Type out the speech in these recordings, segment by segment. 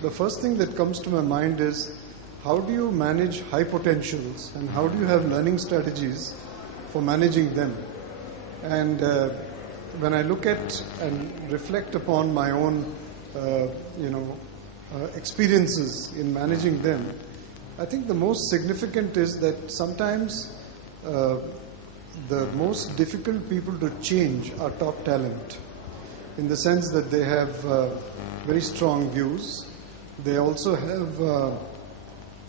The first thing that comes to my mind is how do you manage high potentials and how do you have learning strategies for managing them? And when I look at and reflect upon my own, experiences in managing them, I think the most significant is that sometimes the most difficult people to change are top talent, in the sense that they have very strong views. They also have a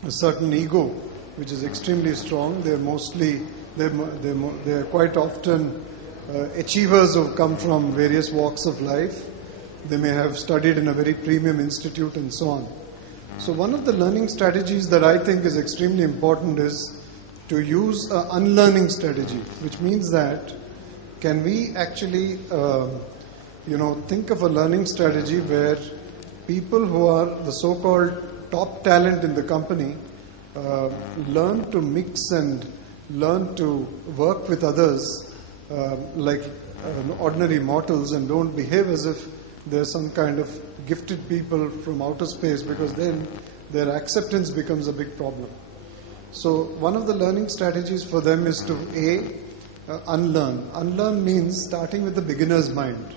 certain ego, which is extremely strong. They're quite often achievers who come from various walks of life. They may have studied in a very premium institute and so on. So one of the learning strategies that I think is extremely important is to use an unlearning strategy, which means that can we actually think of a learning strategy where people who are the so-called top talent in the company learn to mix and learn to work with others like ordinary mortals, and don't behave as if they're some kind of gifted people from outer space, because then their acceptance becomes a big problem. So one of the learning strategies for them is to unlearn. Unlearn means starting with the beginner's mind,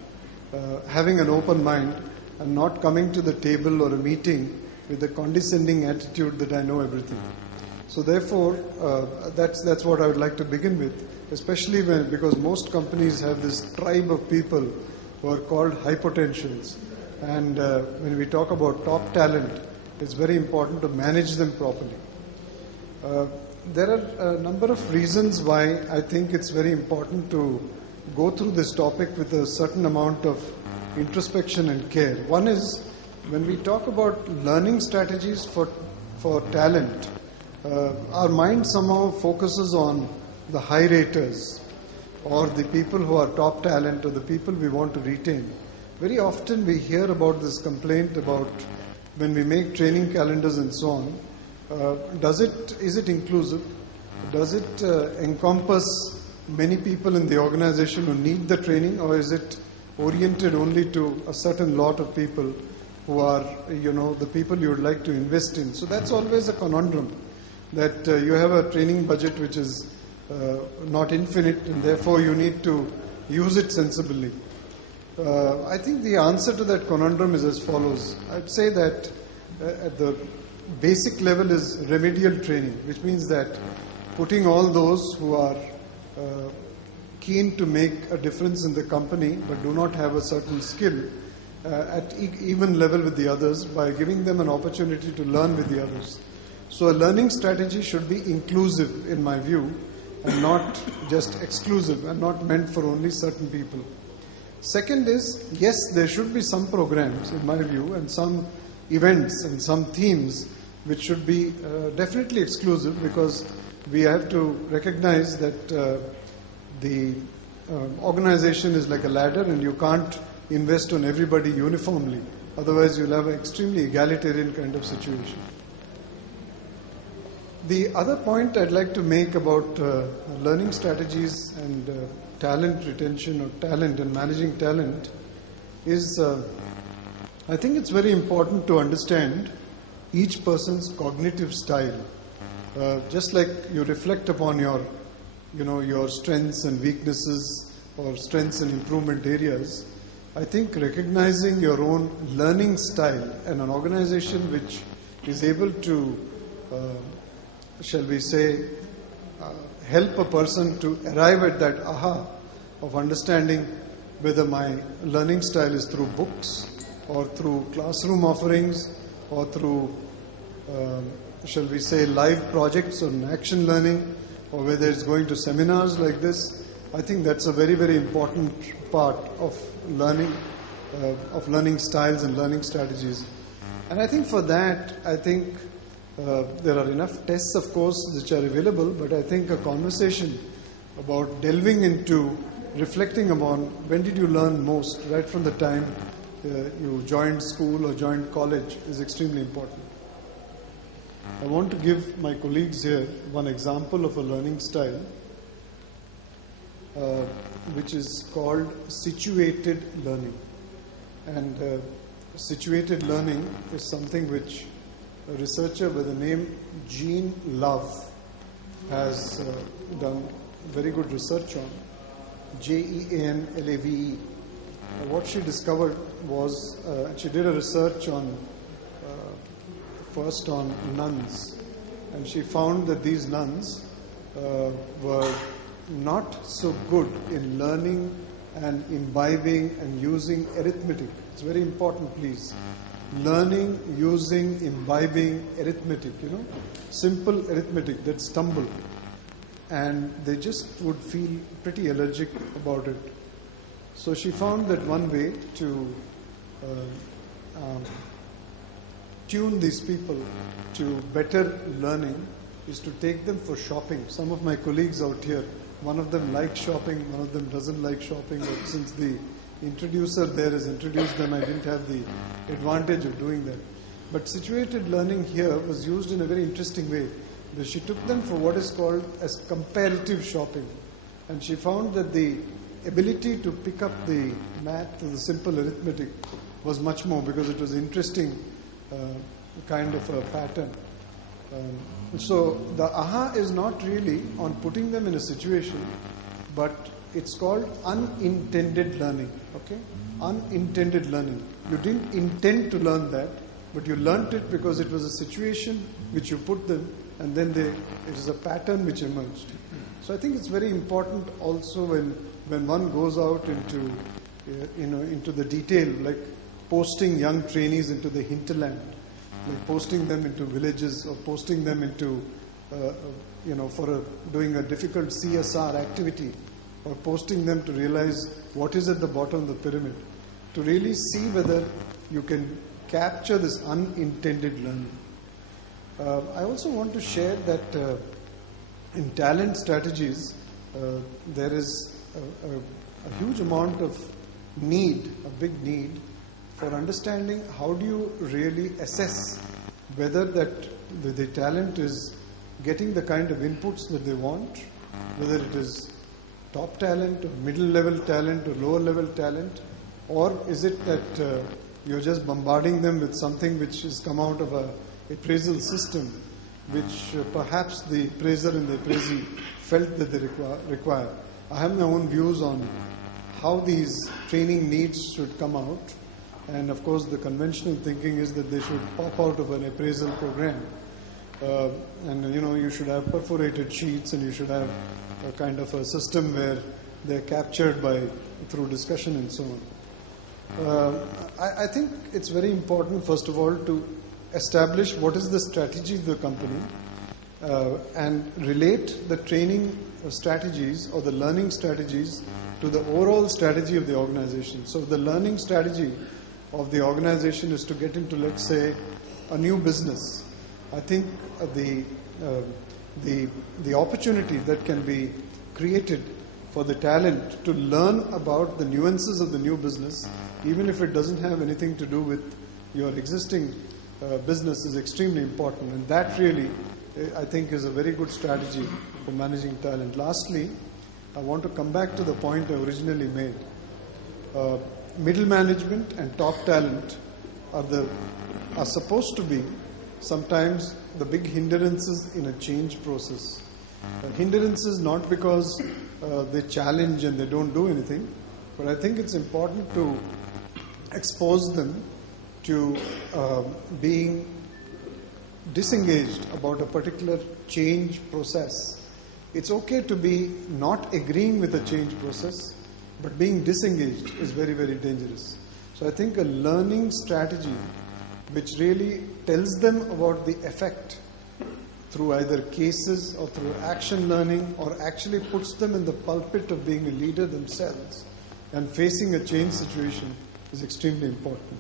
having an open mind and not coming to the table or a meeting with a condescending attitude that I know everything. So therefore, that's what I would like to begin with, especially because most companies have this tribe of people who are called high potentials. And when we talk about top talent, it's very important to manage them properly. There are a number of reasons why I think it's very important to go through this topic with a certain amount of introspection and care. One is, when we talk about learning strategies for talent, our mind somehow focuses on the high raters or the people who are top talent or the people we want to retain. Very often we hear about this complaint about when we make training calendars and so on. Is it inclusive? Does it encompass many people in the organization who need the training, or is it oriented only to a certain lot of people who are, the people you would like to invest in? So that's always a conundrum, that you have a training budget which is not infinite, and therefore you need to use it sensibly. I think the answer to that conundrum is as follows. I'd say that at the basic level is remedial training, which means that putting all those who are keen to make a difference in the company but do not have a certain skill at even level with the others, by giving them an opportunity to learn with the others. So a learning strategy should be inclusive, in my view, and not just exclusive, and not meant for only certain people. Second is, yes, there should be some programs, in my view, and some events and some themes which should be definitely exclusive, because we have to recognize that the organization is like a ladder and you can't invest on everybody uniformly. Otherwise, you'll have an extremely egalitarian kind of situation. The other point I'd like to make about learning strategies and talent retention, or talent and managing talent, is I think it's very important to understand each person's cognitive style. Just like you reflect upon your strengths and weaknesses, or strengths and improvement areas, I think recognizing your own learning style, and an organization which is able to help a person to arrive at that aha of understanding whether my learning style is through books or through classroom offerings or through, live projects on action learning, or whether it's going to seminars like this. I think that's a very, very important part of learning styles and learning strategies. And I think for that, there are enough tests, of course, which are available, but I think a conversation about delving into reflecting upon when did you learn most, right from the time you joined school or joined college, is extremely important. I want to give my colleagues here one example of a learning style which is called situated learning. And situated learning is something which a researcher by the name Jean Love has done very good research on. Jeanlave. What she discovered was, she did a research on, first on nuns, and she found that these nuns were not so good in learning and imbibing and using arithmetic. It's very important, please. Learning, using, imbibing arithmetic, simple arithmetic that stumble. And they just would feel pretty allergic about it. So she found that one way to tune these people to better learning is to take them for shopping. Some of my colleagues out here, one of them likes shopping, one of them doesn't like shopping, but since the introducer there has introduced them, I didn't have the advantage of doing that. But situated learning here was used in a very interesting way. She took them for what is called as comparative shopping. And she found that the ability to pick up the math or the simple arithmetic was much more, because it was interesting kind of a pattern. So the aha is not really on putting them in a situation, but it's called unintended learning. Okay? Unintended learning. You didn't intend to learn that, but you learnt it because it was a situation which you put them, and then it is a pattern which emerged. So I think it's very important also when one goes out into into the detail, like posting young trainees into the hinterland, like posting them into villages or posting them into doing a difficult CSR activity, or posting them to realize what is at the bottom of the pyramid, to really see whether you can capture this unintended learning. I also want to share that in talent strategies, there is a huge amount of need, a big need, for understanding how do you really assess whether that the talent is getting the kind of inputs that they want, whether it is top talent or middle level talent or lower level talent, or is it that you're just bombarding them with something which has come out of a appraisal system, which perhaps the appraiser and the appraisee felt that they require. I have my own views on how these training needs should come out, and of course the conventional thinking is that they should pop out of an appraisal program, and you should have perforated sheets, and you should have a kind of a system where they're captured through discussion and so on. I think it's very important, first of all, to establish what is the strategy of the company and relate the training strategies or the learning strategies to the overall strategy of the organization. So the learning strategy of the organization is to get into, let's say, a new business. I think the opportunity that can be created for the talent to learn about the nuances of the new business, even if it doesn't have anything to do with your existing business, is extremely important, and that really, I think, is a very good strategy for managing talent. Lastly, I want to come back to the point I originally made. Middle management and top talent are supposed to be sometimes the big hindrances in a change process. Hindrances not because they challenge and they don't do anything, but I think it's important to expose them to being disengaged about a particular change process. It's okay to be not agreeing with the change process, but being disengaged is very, very dangerous. So I think a learning strategy which really tells them about the effect through either cases or through action learning, or actually puts them in the pulpit of being a leader themselves and facing a change situation, is extremely important.